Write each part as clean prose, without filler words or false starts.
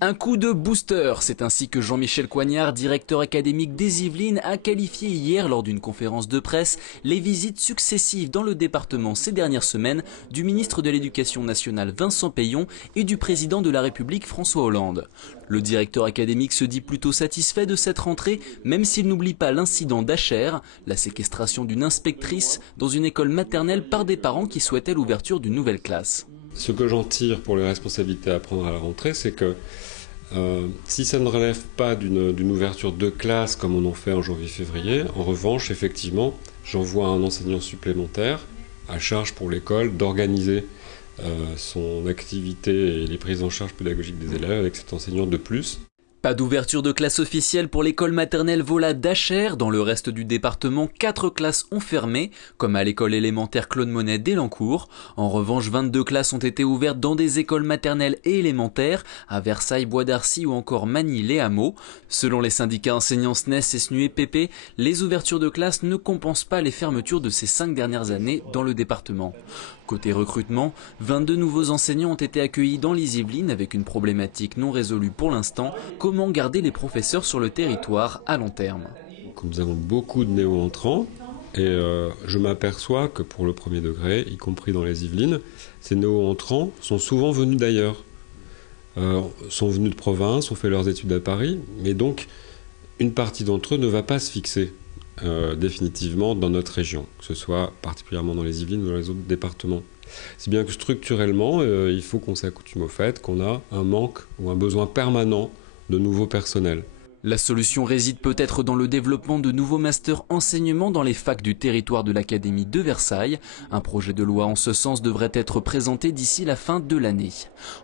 Un coup de booster, c'est ainsi que Jean-Michel Coignard, directeur académique des Yvelines, a qualifié hier lors d'une conférence de presse les visites successives dans le département ces dernières semaines du ministre de l'Éducation nationale Vincent Peillon et du président de la République François Hollande. Le directeur académique se dit plutôt satisfait de cette rentrée, même s'il n'oublie pas l'incident d'Acher, la séquestration d'une inspectrice dans une école maternelle par des parents qui souhaitaient l'ouverture d'une nouvelle classe. Ce que j'en tire pour les responsabilités à prendre à la rentrée, c'est que si ça ne relève pas d'une ouverture de classe comme on en fait en janvier-février, en revanche, effectivement, j'envoie un enseignant supplémentaire à charge pour l'école d'organiser son activité et les prises en charge pédagogiques des élèves avec cet enseignant de plus. Pas d'ouverture de classe officielle pour l'école maternelle Vola d'Acher. Dans le reste du département, 4 classes ont fermé, comme à l'école élémentaire Claude Monet d'Elancourt. En revanche, 22 classes ont été ouvertes dans des écoles maternelles et élémentaires, à Versailles, Bois d'Arcy ou encore Magny-les-Hameaux. Selon les syndicats enseignants SNES et SNUEPP, les ouvertures de classes ne compensent pas les fermetures de ces 5 dernières années dans le département. Côté recrutement, 22 nouveaux enseignants ont été accueillis dans les Yvelines avec une problématique non résolue pour l'instant. Comment garder les professeurs sur le territoire à long terme? Nous avons beaucoup de néo-entrants et je m'aperçois que pour le premier degré, y compris dans les Yvelines, ces néo-entrants sont souvent venus d'ailleurs. Sont venus de province, ont fait leurs études à Paris, mais donc une partie d'entre eux ne va pas se fixer définitivement dans notre région, que ce soit particulièrement dans les Yvelines ou dans les autres départements. Si bien que structurellement, il faut qu'on s'accoutume au fait qu'on a un manque ou un besoin permanent de nouveaux personnels. La solution réside peut-être dans le développement de nouveaux masters enseignement dans les facs du territoire de l'Académie de Versailles. Un projet de loi en ce sens devrait être présenté d'ici la fin de l'année.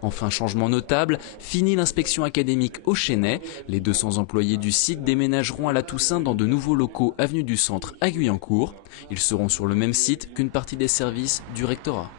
Enfin, changement notable, fini l'inspection académique au Chesnay. Les 200 employés du site déménageront à la Toussaint dans de nouveaux locaux avenue du Centre à Guyancourt. Ils seront sur le même site qu'une partie des services du rectorat.